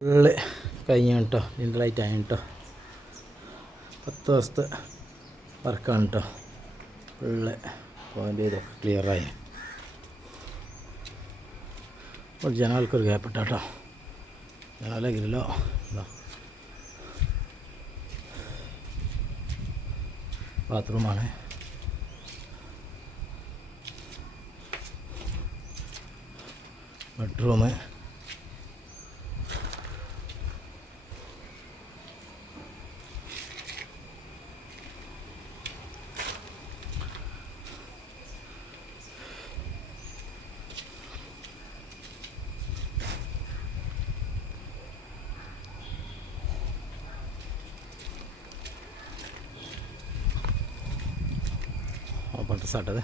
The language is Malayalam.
ഫുള്ള് കഴിഞ്ഞു കേട്ടോ ലിൻഡലായിട്ട് ആയി കേട്ടോ പത്ത് ദിവസത്തെ വർക്കാണ് കേട്ടോ ഫുള്ള് പോയിന്റ് ചെയ്തൊക്കെ ക്ലിയറായി ഒരു ജനാൽക്കൊരു ഗ്യാപ്പ് ഇട്ടാ കേട്ടോ ജനാല ഗ്രില്ലോ ഇതാ ബാത്റൂമാണ് bedroom പണ്ട് സ്റ്റാർട്ടത്